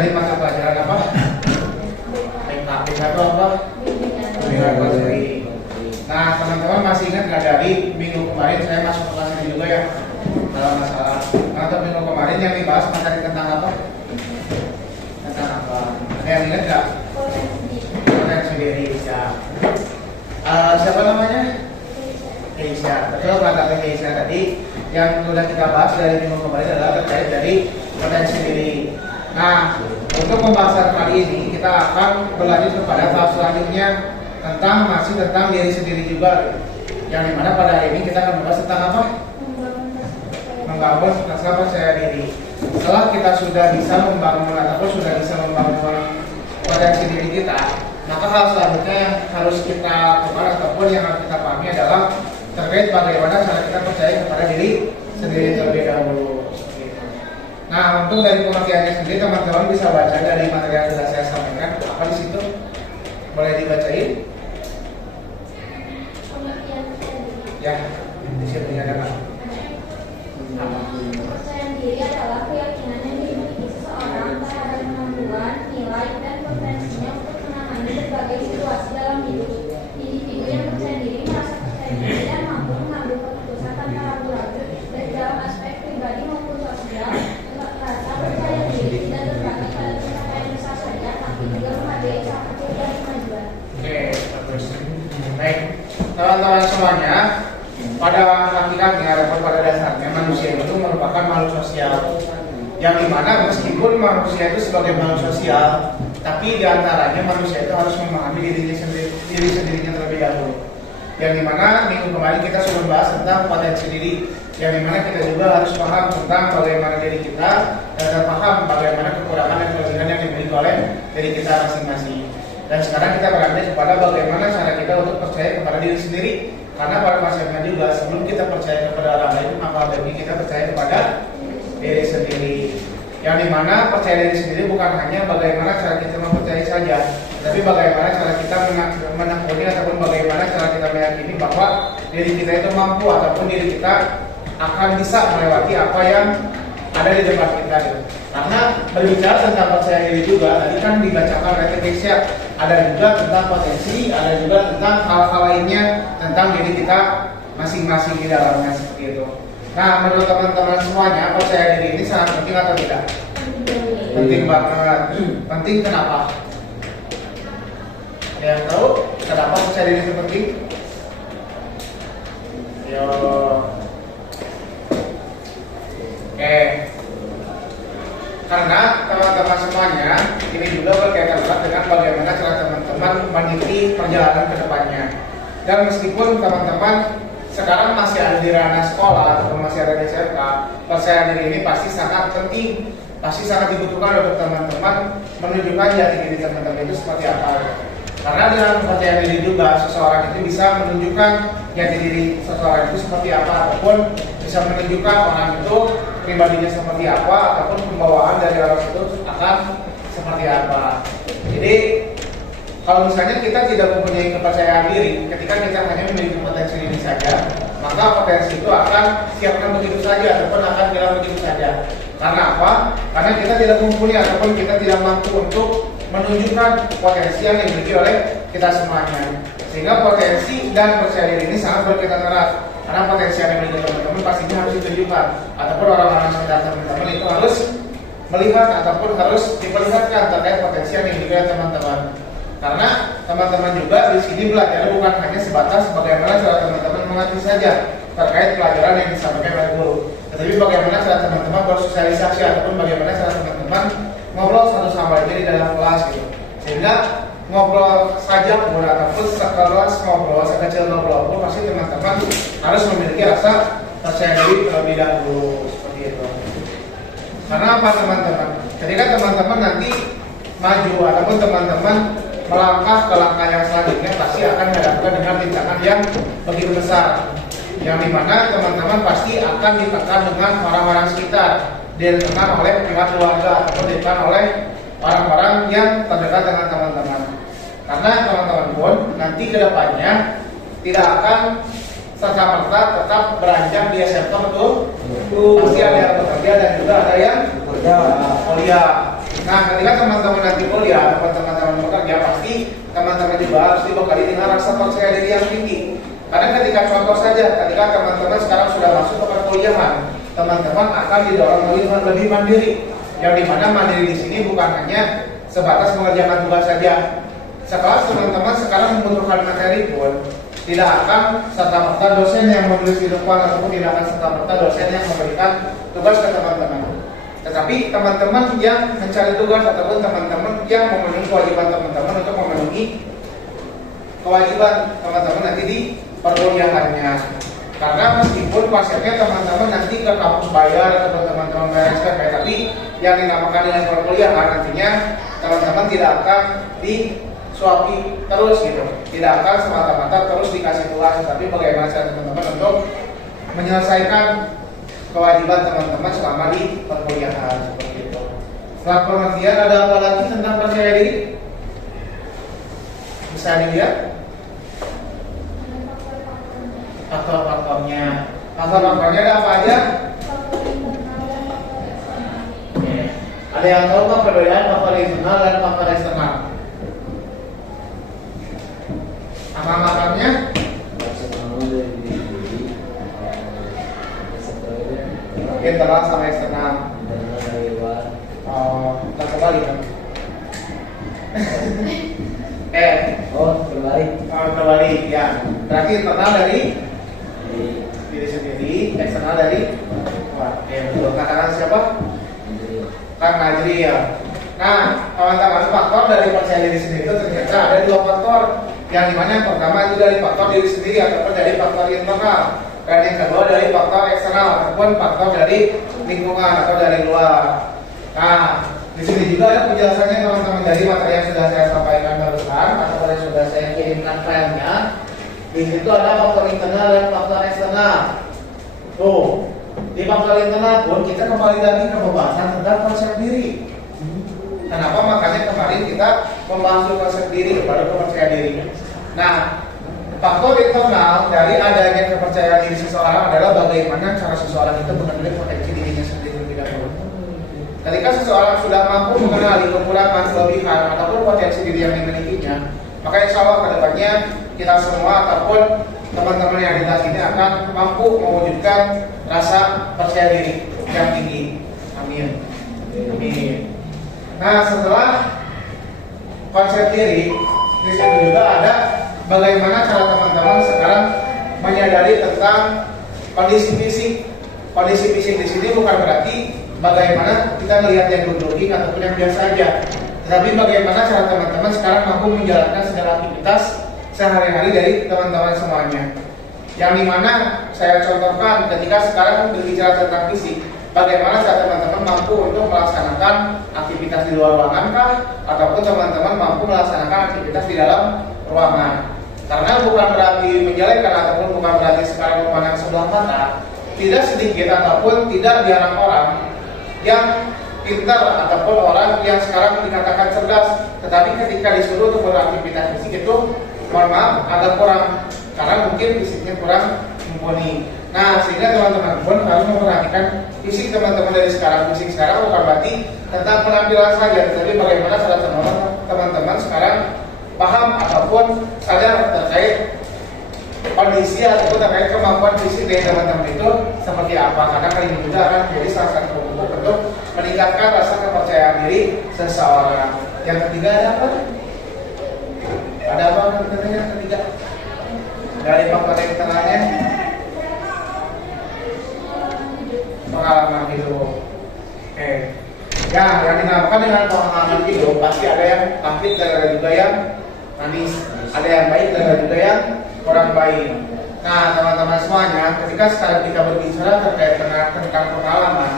dari mata pelajaran apa? PKP atau apa? Bimbingan konseri. Nah, teman-teman masih ingat nggak dari minggu kemarin saya masuk ke kelas ini juga ya? Dalam masalah. Nah, untuk minggu kemarin yang dibahas materi tentang apa? Tentang apa? Ada yang ingat nggak? Potensi diri ya. Siapa namanya? Keisha. Betul, kata Keisha tadi yang sudah kita bahas dari minggu kemarin adalah terkait dari potensi diri. Nah, untuk pembahasan kali ini kita akan berlanjut kepada tahap selanjutnya masih tentang diri sendiri juga. Yang dimana pada hari ini kita akan membahas tentang apa? Membangun rasa percaya diri. Setelah kita sudah bisa membangun ataupun sudah bisa membangun potensi diri kita, maka hal selanjutnya yang harus kita lakukan ataupun yang harus kita pahami adalah terkait bagaimana cara kita percaya kepada diri sendiri terlebih dahulu. Nah, untuk dari pengertiannya sendiri teman-teman bisa baca dari materi yang sudah saya sampaikan. Apa di situ? Boleh dibacain? Ya, di situ ada apa? Kepercayaan diri adalah keyakinan yang dimiliki seseorang terhadap kemampuan, nilai, dan potensinya untuk menangani berbagai situasi dalam hidup. Individu yang percaya diri merasa percaya diri dan mampu mengambil keputusan tanpa ragu-ragu, baik dalam aspek pribadi maupun sosial. Rasa percaya diri tidak terbatas pada pencapaian besar saja, tapi juga menghargai usaha kecil dan kemajuan. Oke, bagus. Baik, teman-teman semuanya, pada hakikatnya ataupun pada dasarnya manusia itu merupakan makhluk sosial. Yang dimana meskipun manusia itu sebagai makhluk sosial, tapi diantaranya manusia itu harus memahami diri sendirinya terlebih dahulu. Yang dimana minggu kemarin kita sudah membahas tentang potensi diri. Yang dimana kita juga harus paham tentang bagaimana diri kita dan paham bagaimana kekurangan dan kelebihan yang dimiliki oleh diri kita masing-masing. Dan sekarang kita beralih kepada bagaimana cara kita untuk percaya kepada diri sendiri. Karena pada masanya juga sebelum kita percaya kepada orang lain, maka bagi kita percaya kepada diri sendiri. Yang dimana percaya diri sendiri bukan hanya bagaimana cara kita mempercayai saja, tapi bagaimana cara kita menekuni ataupun bagaimana cara kita meyakini bahwa diri kita itu mampu ataupun diri kita akan bisa melewati apa yang ada di depan kita. Karena berbicara tentang percaya diri juga, tadi kan dibacakan oleh Keisha, ada juga tentang potensi, ada juga tentang hal-hal lainnya tentang diri kita masing-masing di dalamnya seperti itu. Nah, menurut teman-teman semuanya, percaya diri ini sangat penting atau tidak? Penting banget. Penting kenapa? Ada yang tahu kenapa percaya diri itu penting? Yo. Oke. Karena teman-teman semuanya ini juga berkaitan dengan bagaimana cara teman-teman meniti perjalanan ke depannya. Dan meskipun teman-teman sekarang masih ada di ranah sekolah atau masih ada di SMK, percaya diri ini pasti sangat penting, pasti sangat dibutuhkan untuk teman-teman menunjukkan jati diri teman-teman itu seperti apa. Karena dengan percaya diri juga seseorang itu bisa menunjukkan jati diri seseorang itu seperti apa, ataupun bisa menunjukkan orang itu pribadinya seperti apa, ataupun pembawaan dari orang itu akan seperti apa. Jadi kalau misalnya kita tidak mempunyai kepercayaan diri, ketika kita hanya memiliki potensi diri saja, maka potensi itu akan siapkan begitu saja ataupun akan hilang begitu saja. Karena apa? Karena kita tidak mempunyai ataupun kita tidak mampu untuk menunjukkan potensi yang dimiliki oleh kita semuanya. Sehingga potensi dan percaya diri ini sangat berkaitan erat. Karena potensi yang dimiliki teman-teman pastinya harus ditunjukkan, ataupun orang-orang sekitar teman-teman itu harus melihat ataupun harus diperlihatkan terkait potensi yang dimiliki oleh teman-teman. Karena teman-teman juga di sini belajar bukan hanya sebatas bagaimana cara teman-teman mengerti saja terkait pelajaran yang disampaikan oleh guru, tetapi bagaimana cara teman-teman bersosialisasi ataupun bagaimana cara teman-teman ngobrol satu sama lain di dalam kelas gitu. Sehingga ngobrol saja pun ataupun sekelas ngobrol, sekecil ngobrol pun pasti teman-teman harus memiliki rasa percaya diri terlebih dahulu seperti itu. Karena apa teman-teman? Ketika teman-teman nanti maju ataupun teman-teman melangkah ke langkah yang selanjutnya pasti akan dihadapkan dengan rintangan yang begitu besar, yang dimana teman-teman pasti akan ditekan dengan orang-orang sekitar, ditekan oleh pihak keluarga ataupun ditekan oleh orang-orang yang terdekat dengan teman-teman. Karena teman-teman pun nanti kedepannya tidak akan serta-merta tetap beranjak di sektor itu, pasti ada yang bekerja dan juga ada yang kuliah. Nah, ketika teman-teman nanti kuliah atau teman-teman bekerja, pasti teman-teman juga harus dibekali dengan rasa percaya diri yang tinggi. Karena ketika contoh saja, ketika teman-teman sekarang sudah masuk ke perkuliahan, teman-teman akan didorong lebih mandiri. Yang dimana mandiri di sini bukan hanya sebatas mengerjakan tugas saja. Sekelas teman-teman sekarang membutuhkan materi pun tidak akan serta-merta dosen yang menulis di depan ataupun tidak akan serta-merta dosen yang memberikan tugas ke teman-teman. Tetapi teman-teman yang mencari tugas ataupun teman-teman yang memenuhi kewajiban teman-teman untuk memenuhi kewajiban teman-teman nanti di perkuliahannya. Karena meskipun konsepnya teman-teman nanti ke kampus bayar atau teman-teman bayar SPP, tapi yang dinamakan dengan perkuliahan nantinya teman-teman tidak akan disuapi terus gitu, tidak akan semata-mata terus dikasih tugas, tapi bagaimana cara teman-teman untuk menyelesaikan kewajiban teman-teman selama di perkuliahan seperti itu. Setelah pengertian, ada apa lagi tentang percaya diri? Bisa dilihat faktor-faktornya. Faktor-faktornya ada apa aja? Ada yang tahu nggak perbedaan faktor internal dan faktor eksternal? Apa makanya? Internal sama eksternal. Oh, kita kembali kan? Kembali ya. Berarti internal dari diri sendiri, eksternal dari betul. Katakan siapa? Kang Najri ya. Nah, teman-teman, faktor dari percaya diri sendiri itu ternyata ada dua faktor. Yang dimana yang pertama itu dari faktor diri sendiri ataupun dari faktor internal. Dan yang kedua dari faktor eksternal ataupun faktor dari lingkungan atau dari luar. Nah, di sini juga ada penjelasannya teman-teman dari materi yang sudah saya sampaikan barusan atau yang sudah saya kirimkan filenya. Di situ ada faktor internal dan faktor eksternal. Tuh, di faktor internal pun kita kembali lagi ke pembahasan tentang konsep diri. Kenapa makanya kemarin kita membahas konsep diri baru percaya diri. Nah, faktor internal dari adanya kepercayaan diri seseorang adalah bagaimana cara seseorang itu mengenali potensi dirinya sendiri lebih dahulu. Ketika seseorang sudah mampu mengenali kekurangan, kelebihan ataupun potensi diri yang dimilikinya, maka insya Allah kedepannya kita semua ataupun teman-teman yang di kelas ini akan mampu mewujudkan rasa percaya diri yang tinggi. Amin. Amin. Nah, setelah konsep diri, di situ juga ada bagaimana cara teman-teman sekarang menyadari tentang kondisi fisik. Kondisi fisik di sini bukan berarti bagaimana kita melihat yang good looking ataupun yang biasa aja, tetapi bagaimana cara teman-teman sekarang mampu menjalankan segala aktivitas sehari-hari dari teman-teman semuanya. Yang dimana saya contohkan ketika sekarang berbicara tentang fisik, bagaimana cara teman-teman mampu untuk melaksanakan aktivitas di luar ruangan kah, ataupun teman-teman mampu melaksanakan aktivitas di dalam ruangan. Karena bukan berarti menjelekkan ataupun bukan berarti sekarang memandang sebelah mata, tidak sedikit ataupun tidak jarang orang yang pintar ataupun orang yang sekarang dikatakan cerdas, tetapi ketika disuruh untuk beraktivitas fisik itu mohon maaf agak kurang, karena mungkin fisiknya kurang mumpuni. Nah, sehingga teman-teman pun harus memperhatikan fisik teman-teman dari sekarang. Fisik sekarang bukan berarti tentang penampilan saja, tetapi bagaimana cara teman-teman sekarang paham ataupun sadar terkait kondisi ataupun terkait kemampuan fisik dari teman-teman itu seperti apa. Karena kali ini juga akan menjadi salah satu pupuk untuk meningkatkan rasa kepercayaan diri seseorang. Yang ketiga ada apa? Ada apa yang ketiga? Dari faktor internalnya, pengalaman hidup. Oke. Ya, yang dinamakan dengan pengalaman hidup pasti ada yang pahit dan ada juga yang manis, ada yang baik dan ada juga yang kurang baik. Nah, teman-teman semuanya, ketika sekarang kita berbicara terkait tentang pengalaman,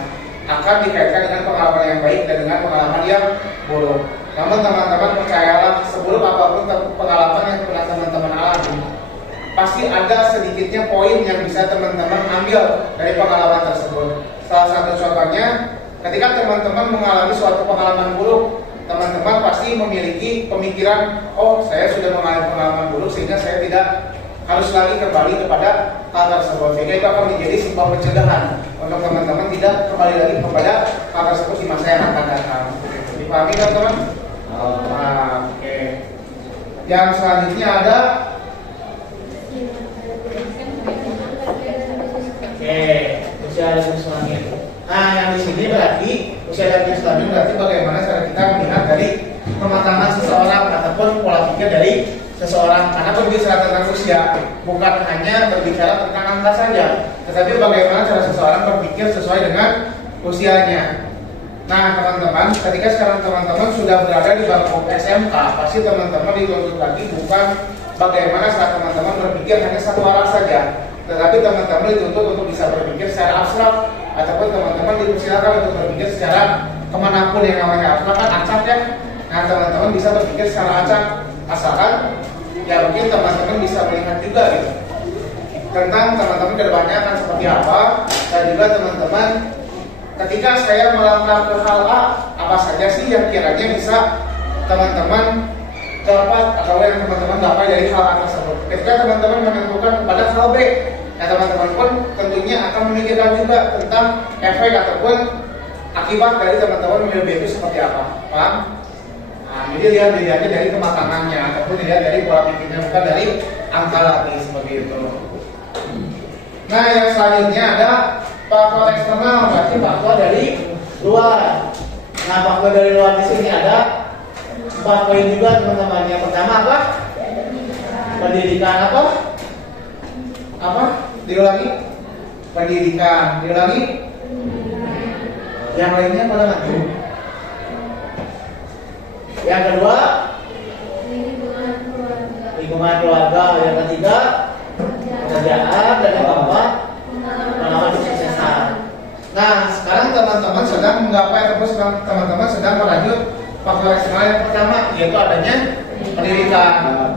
akan dikaitkan dengan pengalaman yang baik dan dengan pengalaman yang buruk. Namun teman-teman percayalah, sebelum apapun pengalaman yang pernah teman-teman alami, pasti ada sedikitnya poin yang bisa teman-teman ambil dari pengalaman tersebut. Salah satu contohnya, ketika teman-teman mengalami suatu pengalaman buruk, teman-teman pasti memiliki pemikiran, oh saya sudah mengalami pengalaman buruk sehingga saya tidak harus lagi kembali kepada hal tersebut. Sehingga itu akan menjadi sebuah pencegahan untuk teman-teman tidak kembali lagi kepada hal tersebut di masa yang akan datang. Dipahami dipahami teman-teman? Nah, oke. Yang selanjutnya ada usia dan jenis kelamin. Nah, yang di sini berarti usia dan jenis kelamin berarti bagaimana cara kita melihat dari kematangan seseorang ataupun pola pikir dari seseorang. Karena berbicara tentang usia bukan hanya berbicara tentang angka saja, tetapi bagaimana cara seseorang berpikir sesuai dengan usianya. Nah, teman-teman, ketika sekarang teman-teman sudah berada di bangku SMK, pasti teman-teman dituntut lagi bukan bagaimana saat teman-teman berpikir hanya satu arah saja, tetapi teman-teman dituntut untuk bisa berpikir secara abstrak, ataupun teman-teman dipersilakan untuk berpikir secara kemanapun yang namanya abstrak kan acak ya. Nah, teman-teman bisa berpikir secara acak, asalkan ya mungkin teman-teman bisa melihat juga gitu tentang teman-teman kedepannya akan seperti apa, dan juga teman-teman ketika saya melangkah ke hal A, apa saja sih yang kiranya bisa teman-teman dapat atau yang teman-teman dapat dari hal A tersebut. Ketika teman-teman menentukan pada hal B, ya teman-teman pun tentunya akan memikirkan juga tentang efek ataupun akibat dari teman-teman memilih B itu seperti apa. Paham? Nah, jadi dilihatnya dari kematangannya ataupun dilihat dari pola pikirnya, bukan dari angka lagi seperti itu. Nah, yang selanjutnya ada faktor eksternal, berarti faktor dari luar. Nah, faktor dari luar di sini ada 4 poin juga teman-teman. Yang pertama apa? Pendidikan apa? Apa? Diulangi. Pendidikan. Diulangi. Yang lainnya pada mati. Yang kedua, lingkungan keluarga. Yang ketiga, pekerjaan. Dan yang keempat, pengalaman kesuksesan. Nah, sekarang teman-teman sedang menggapai ataupun teman-teman sedang merajut faktor eksternal yang pertama, yaitu adanya pendidikan.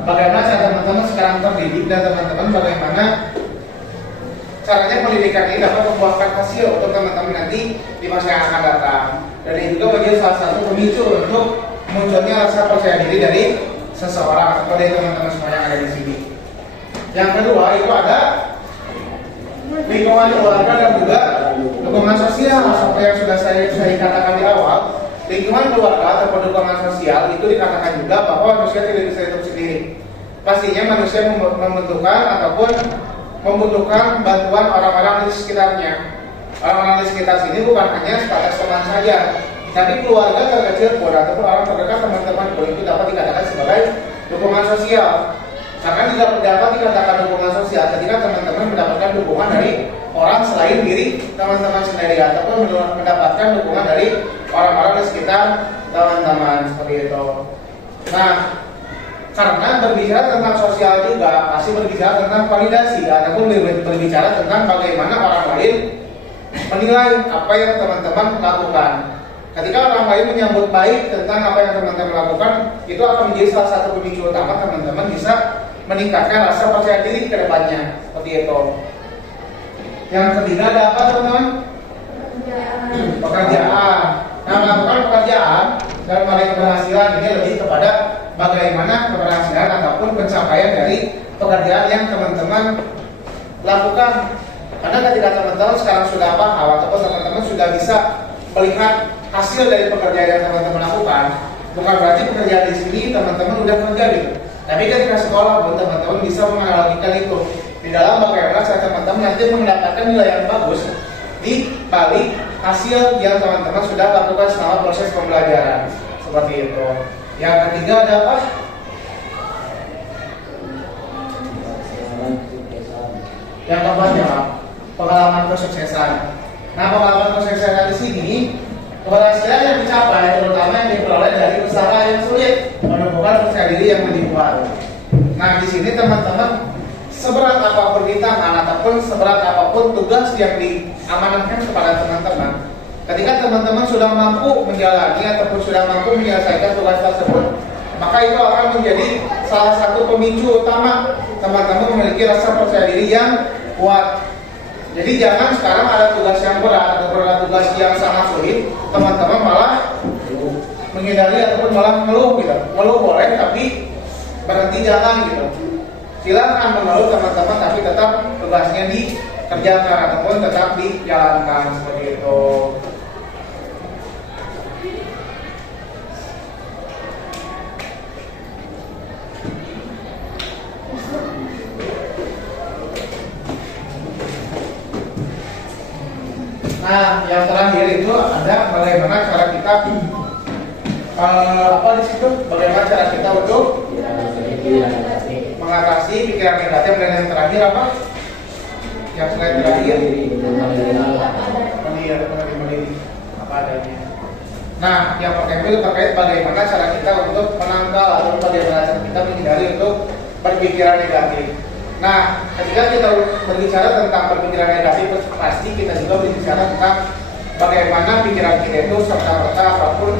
Bagaimana cara teman-teman sekarang terdidik, dan teman-teman bagaimana caranya pendidikan ini dapat membuahkan hasil untuk teman-teman nanti di masa yang akan datang. Dan itu juga menjadi salah satu pemicu untuk munculnya rasa percaya diri dari seseorang atau dari teman-teman semua yang ada di sini. Yang kedua itu ada lingkungan keluarga dan juga dukungan sosial. Seperti yang sudah saya katakan di awal, lingkungan keluarga atau dukungan sosial itu dikatakan juga bahwa manusia tidak bisa hidup sendiri. Pastinya manusia membutuhkan ataupun membutuhkan bantuan orang-orang di sekitarnya. Orang-orang di sekitar sini bukan hanya sebatas teman saja, tapi keluarga terkecil pun ataupun orang terdekat teman-teman pun itu dapat dikatakan sebagai dukungan sosial. Karena tidak dapat dikatakan dukungan sosial ketika teman-teman mendapatkan dukungan dari orang selain diri teman-teman sendiri, ataupun mendapatkan dukungan dari orang-orang di sekitar teman-teman seperti itu. Nah, karena berbicara tentang sosial juga pasti berbicara tentang validasi ataupun berbicara tentang bagaimana orang lain menilai apa yang teman-teman lakukan. Ketika orang lain menyambut baik tentang apa yang teman-teman lakukan, itu akan menjadi salah satu pemicu utama teman-teman bisa meningkatkan rasa percaya diri ke depannya. Seperti itu. Yang ketiga ada apa teman-teman? Pekerjaan. Nah, melakukan pekerjaan dan meraih keberhasilan ini lebih kepada bagaimana keberhasilan ataupun pencapaian dari pekerjaan yang teman-teman lakukan. Karena ketika teman-teman sekarang sudah paham ataupun teman-teman sudah bisa melihat hasil dari pekerjaan yang teman-teman lakukan, bukan berarti pekerjaan di sini teman-teman udah kerja gitu. Tapi ketika sekolah pun teman-teman bisa menganalogikan itu di dalam bagaimana cara teman-teman nanti mendapatkan nilai yang bagus di balik hasil yang teman-teman sudah lakukan selama proses pembelajaran. Seperti itu. Yang ketiga ada apa? Yang keempatnya pengalaman kesuksesan. Nah, pengalaman kesuksesan di sini keberhasilan yang dicapai terutama yang diperoleh dari usaha yang sulit, menumbuhkan percaya diri yang lebih kuat. Nah, di sini teman-teman seberat apapun di tangan ataupun seberat apapun tugas yang diamanatkan kepada teman-teman, ketika teman-teman sudah mampu menjalani ataupun sudah mampu menyelesaikan tugas tersebut, maka itu akan menjadi salah satu pemicu utama teman-teman memiliki rasa percaya diri yang kuat. Jadi jangan sekarang ada tugas yang berat atau ada tugas yang sangat sulit, teman-teman malah menghindari ataupun malah mengeluh gitu. Mengeluh boleh tapi berhenti jangan gitu. Silakan mengeluh teman-teman, tapi tetap tugasnya dikerjakan ataupun tetap dijalankan seperti itu. itu ada bagaimana cara kita apa di situ? Bagaimana cara kita untuk mengatasi pikiran negatif, dan yang terakhir apa? Yang slide terakhir menerima diri apa adanya. Nah, yang pertama itu terkait bagaimana cara kita untuk menangkal atau bagaimana cara kita menghindari untuk berpikiran negatif. Nah, ketika kita berbicara tentang berpikiran negatif, pasti kita juga berbicara tentang bagaimana pikiran kita itu serta-merta apapun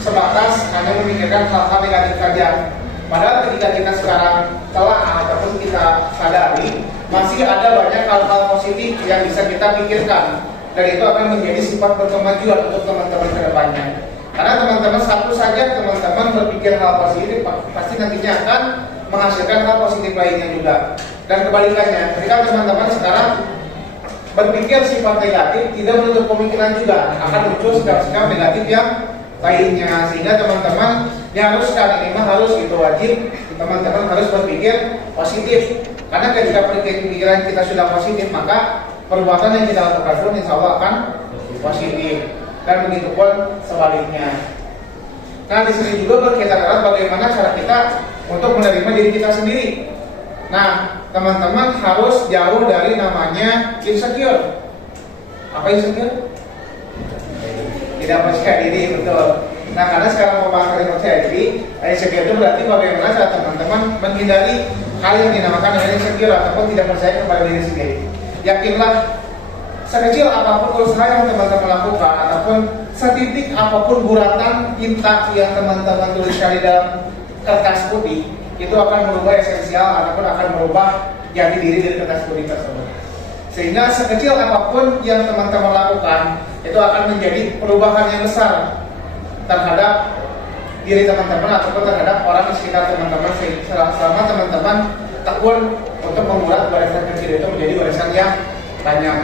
sebatas hanya memikirkan hal-hal negatif saja. Padahal ketika kita sekarang telah ataupun kita sadari, masih ada banyak hal-hal positif yang bisa kita pikirkan, dan itu akan menjadi sifat berkemajuan untuk teman-teman ke depannya. Karena teman-teman satu saja teman-teman berpikir hal positif, pasti nantinya akan menghasilkan hal positif lainnya juga. Dan kebalikannya, ketika teman-teman sekarang berpikir sifat negatif, tidak menutup kemungkinan juga akan muncul sikap-sikap negatif yang lainnya. Sehingga teman-teman diharuskan, ini mah harus, itu wajib, teman-teman harus berpikir positif. Karena ketika pikiran kita sudah positif, maka perbuatan yang kita lakukan pun insya Allah akan positif. Dan begitu pun sebaliknya. Nah, di sini juga berkaitan dengan bagaimana cara kita untuk menerima diri kita sendiri. Nah, teman-teman harus jauh dari namanya insecure. Apa insecure? Tidak percaya diri, betul. Nah, karena sekarang pembahasan percaya diri, insecure itu berarti bagaimana cara teman-teman menghindari hal yang dinamakan dengan insecure ataupun tidak percaya kepada diri sendiri. Yakinlah, sekecil apapun usaha yang teman-teman lakukan ataupun setitik apapun guratan tinta yang teman-teman tuliskan di dalam kertas putih, itu akan merubah esensial ataupun akan merubah jati diri dari kertas putih tersebut. Sehingga sekecil apapun yang teman-teman lakukan, itu akan menjadi perubahan yang besar terhadap diri teman-teman ataupun terhadap orang di sekitar teman-teman, selama teman-teman tekun untuk membuat barisan kecil itu menjadi barisan yang banyak.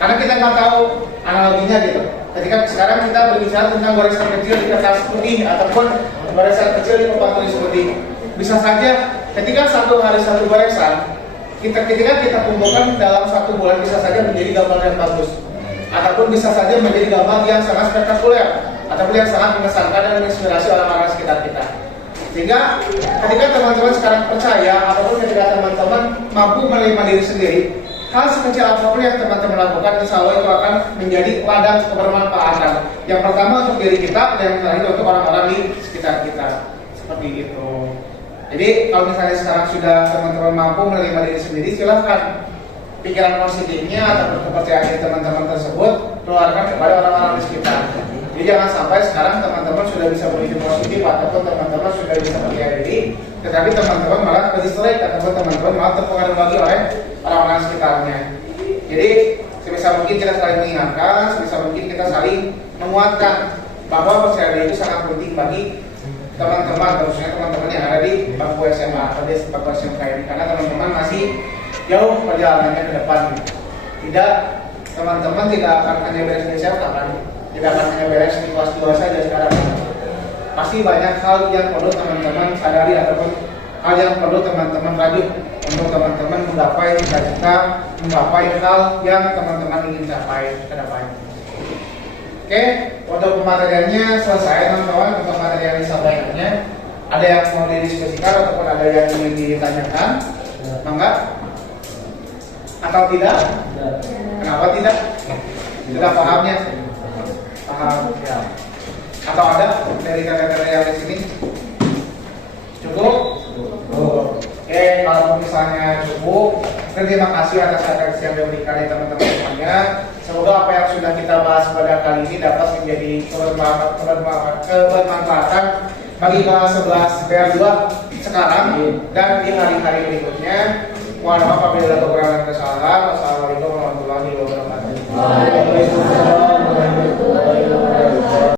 Karena kita nggak tahu analoginya gitu. Ketika sekarang kita berbicara tentang barisan kecil di kertas putih ataupun barisan kecil di papan tulis putih, bisa saja ketika satu hari satu barisan, ketika kita kumpulkan dalam satu bulan bisa saja menjadi gambar yang bagus, ataupun bisa saja menjadi gambar yang sangat spektakuler, ataupun yang sangat mengesankan dan menginspirasi orang-orang sekitar kita. Sehingga ketika teman-teman sekarang percaya ataupun ketika teman-teman mampu menerima diri sendiri, hal sekecil apapun yang teman-teman lakukan, insya Allah itu akan menjadi ladang kebermanfaatan. Yang pertama untuk diri kita, dan yang terakhir untuk orang-orang di sekitar kita. Seperti itu. Jadi kalau misalnya sekarang sudah teman-teman mampu menerima diri sendiri, silahkan pikiran positifnya atau kepercayaan diri teman-teman tersebut keluarkan kepada orang-orang di sekitar. Jadi jangan sampai sekarang teman-teman sudah bisa berhidup positif ataupun teman-teman sudah bisa percaya diri, tetapi teman-teman malah berdistract ataupun teman-teman malah terpengaruh lagi oleh orang-orang sekitarnya. Jadi sebisa mungkin kita saling mengingatkan, sebisa mungkin kita saling menguatkan bahwa percaya diri itu sangat penting bagi teman-teman, khususnya teman-teman yang ada di bangku SMA atau di bangku SMK ini, karena teman-teman masih jauh perjalanannya ke depan. Tidak, teman-teman tidak akan hanya beres di SMA kan, tidak akan hanya beres di kelas 2 saja sekarang. Pasti banyak hal yang perlu teman-teman sadari ataupun hal yang perlu teman-teman rajut untuk teman-teman menggapai cita-cita, menggapai hal yang teman-teman ingin capai ke depan. Oke, untuk pemateriannya selesai teman-teman. Untuk materi yang disampaikannya, ada yang mau didiskusikan ataupun ada yang ingin ditanyakan? Mangga? Atau tidak? Kenapa tidak? Sudah pahamnya? Paham ya. Atau ada dari kata-kata yang di sini? Cukup? Oke, kalau misalnya cukup, terima kasih atas atensi yang diberikan dari teman-teman semuanya. Semoga apa yang sudah kita bahas pada kali ini dapat menjadi kebermanfaatan bagi kelas 11 PR2 sekarang dan di hari-hari berikutnya. Mohon maaf apabila ada kekurangan dan kesalahan. Wassalamualaikum warahmatullahi wabarakatuh.